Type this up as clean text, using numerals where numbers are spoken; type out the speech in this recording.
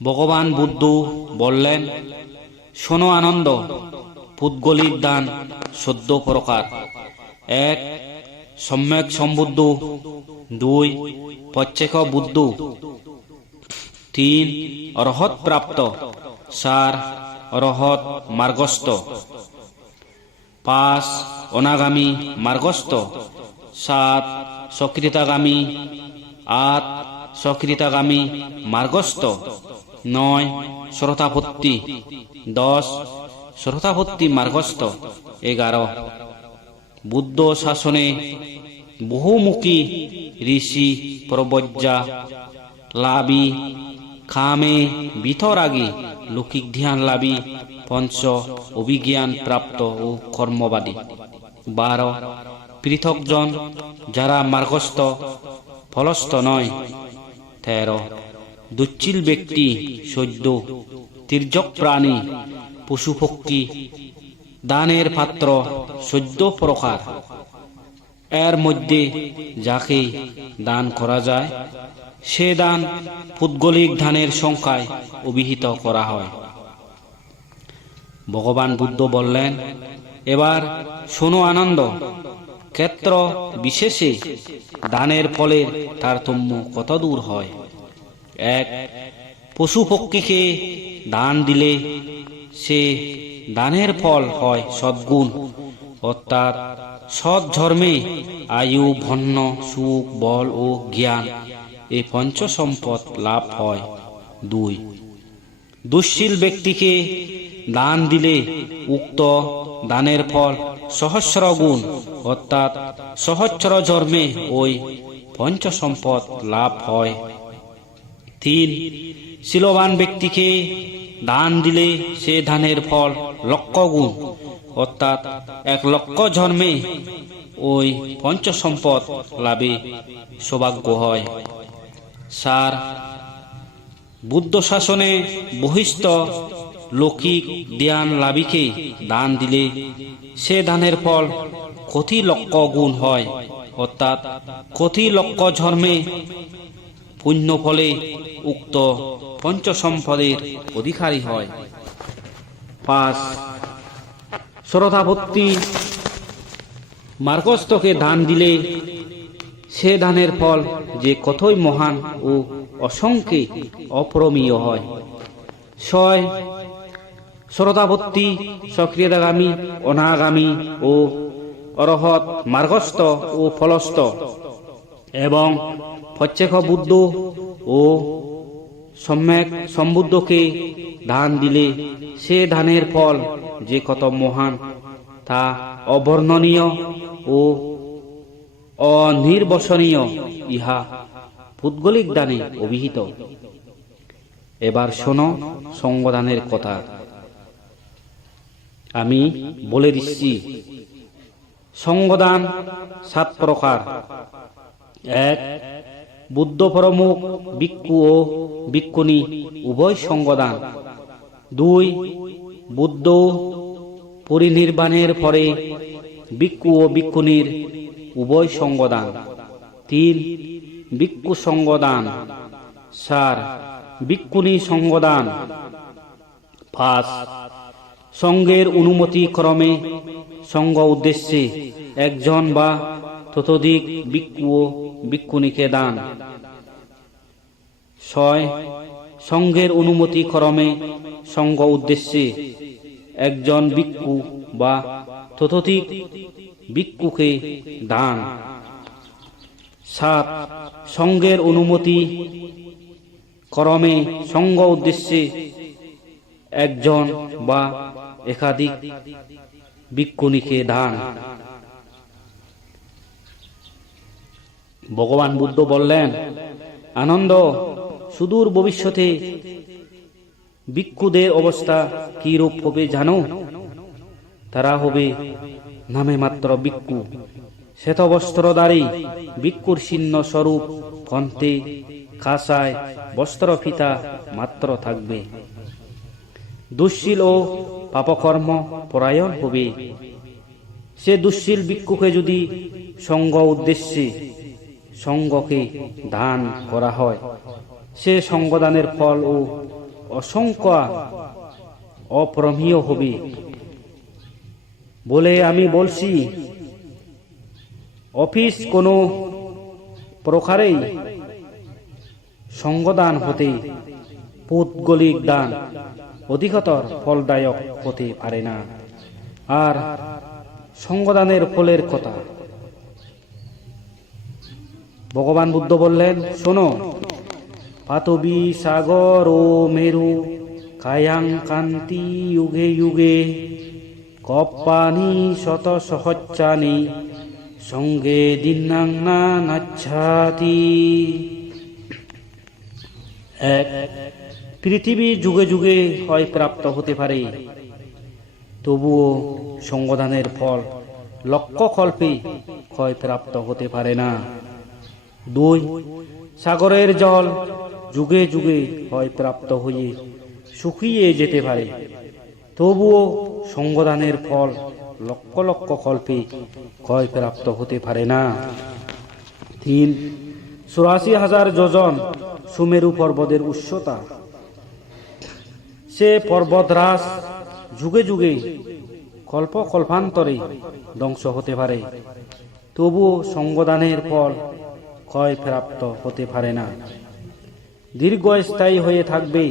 ভগবান বুদ্ধ বললেন, শোনো আনন্দ, পুদ্গলিক দান 14 প্রকার। 1. সম্যক সম্বুদ্ধ। 2. প্রত্যক্ষ বুদ্ধ। 3. অরহত প্রাপ্ত। 4. অরহত মার্গস্থ। 5. অনাগামী মার্গস্থ। 7. সকৃতাগামী। 8. সকৃতাগামী মার্গস্থ। 9. শ্রোতাপত্তি। 10. শ্রোতাপত্তি মার্গস্থ। 11. বুদ্ধ শাসনে বহুমুখী ঋষি প্রবজ্জা লাভী, কামে বিতরাগী, লৌকিক ধ্যান লাভী, পঞ্চ অভিজ্ঞান প্রাপ্ত ও কর্মবাদী। 12. পৃথকজন যারা মার্গস্থ ফলস্থ নয়। 13. দুচ্ছিল ব্যক্তি, সদ্য তির্যক প্রাণী, পশুপক্ষী, দানের পাত্র 14 প্রকার। এর মধ্যে যাকে দান করা যায় সে দান পুদ্গলিক দানের সংখ্যায় অভিহিত করা হয়। ভগবান বুদ্ধ বললেন, এবার শোনো আনন্দ, ক্ষেত্র বিশেষে দানের ফলের তারতম্য কত দূর হয়। 1. পশু পক্ষীকে দান দিলে সে দানের ফল হয় সদ্গুণ, অর্থাৎ সৎ ধর্মে আয়ু, ধন্য, সুখ, বল ও জ্ঞান এই পঞ্চ সম্পদ লাভ হয়। 2. দুঃশীল ব্যক্তিকে দান দিলে উক্ত দানের ফল সহস্র গুণ, অর্থাৎ সহস্র জন্মে ওই পঞ্চ সম্পদ লাভ হয়। 3. শীলবান ব্যক্তিকে দান দিলে সে দানের ফল লক্ষ গুণ, অর্থাৎ 1 লক্ষ জন্মে ওই পঞ্চ সম্পদ লাভে সৌভাগ্য হয়। 4. বুদ্ধ শাসনে বহিষ্ঠ লৌকিক জ্ঞান লাভীকে দান দিলে সে দানের ফল কোটি লক্ষ গুণ হয়, অর্থাৎ কোটি লক্ষ জন্মে পুণ্য ফলে উক্ত পঞ্চ সম্পদের অধিকারী হয়। 5. শ্রদ্ধাভক্তি মার্গস্থকে দান দিলে সে দানের ফল যে কতই মহান ও অসংখ্যে অপরমীয় হয়। 6. শ্রদ্ধাভক্তি সক্রিয়তাগামী, অনাগামী ও অরহত মার্গস্থ ও ফলস্থ এবং প্রত্যক্ষ বুদ্ধ ও সম্যক সম্বুদ্ধকে দান দিলে সে দানের ফল যে কত মহান তা অবর্ণনীয় ও অনির্বচনীয়, ইহা পুদ্গলিক দানে অভিহিত। এবার শোনো সঙ্গদানের কথা। আমি বলে দিচ্ছি, সঙ্গদান 7 প্রকার। 1. বুদ্ধ প্রমুখ ভিক্ষু ও ভিক্ষুণী উভয় সঙ্গদান। 2. বুদ্ধ পরিনির্বাণের পরে ভিক্ষু ও ভিক্ষুণীর উভয় সঙ্গদান। 3. ভিক্ষু সঙ্গদান। 4. ভিক্ষুণী সঙ্গদান। 5. সঙ্গের অনুমতি ক্রমে সঙ্গ উদ্দেশ্যে একজন বা ততোধিক ভিক্ষু ও ভিক্ষুণীকে দান। 6. সঙ্গের অনুমতি ক্রমে সঙ্গ উদ্দেশ্যে একজন ভিক্ষু বা ততোধিক ভিক্ষুকে দান। 7. সঙ্গের অনুমতি ক্রমে সঙ্গ উদ্দেশ্যে একজন বা একাধিক ভিক্ষুণীকে দান। ভগবান বুদ্ধ বললেন, আনন্দ, সুদূর ভবিষ্যতে ভিক্ষুদের অবস্থা কি রূপ হবে জানো? তারা হবে নামে মাত্র ভিক্ষু, শ্বেতবস্ত্রধারী ভিক্ষুর চিহ্ন স্বরূপ কণ্ঠে কাঁসায় বস্ত্রফিতা মাত্র থাকবে। দুঃশীল ও পাপকর্ম পরায়ণ হবে। সে দুঃশীল ভিক্ষুকে যদি সঙ্গ উদ্দেশ্যে সঙ্গকে দান করা হয়, সে সঙ্গদানের ফল ও অসংখ্য অপ্রমেয় হবে বলে আমি বলছি। অফিস কোনো প্রকারেই সঙ্গদান হতে পৌদ্গলিক দান অধিকতর ফলদায়ক হতে পারে না। আর সঙ্গদানের ফলের কথা ভগবান বুদ্ধ বললেন, শোনো, পাতবী সাগর ও মেরু কায়াং কান্তি যুগে যুগে কপ্পানি শত সহস্রানি সঙ্গে দিনাং না নাচ্ছাতি। এক, পৃথিবী যুগে যুগে হয় প্রাপ্ত হতে পারে, তবুও সঙ্গদানের ফল লক্ষ কল্পে ক্ষয় প্রাপ্ত হতে পারে না। দুই, সাগরের জল যুগে যুগে হয় প্রাপ্ত হয়ে শুকিয়ে যেতে পারে, তবুও সঙ্গদানের ফল লক্ষ লক্ষ কল্পে ক্ষয় প্রাপ্ত হতে পারে না। তিন, ৮৪,০০০ যোজন সুমেরু পর্বতের উচ্চতা, সে পর্বতরাস যুগে যুগে কল্প কল্পান্তরে ধ্বংস হতে পারে, তবুও সঙ্গদানের ফল ক্ষয় প্রাপ্ত হতে পারে না। দীর্ঘস্থায়ী হয়ে থাকবে,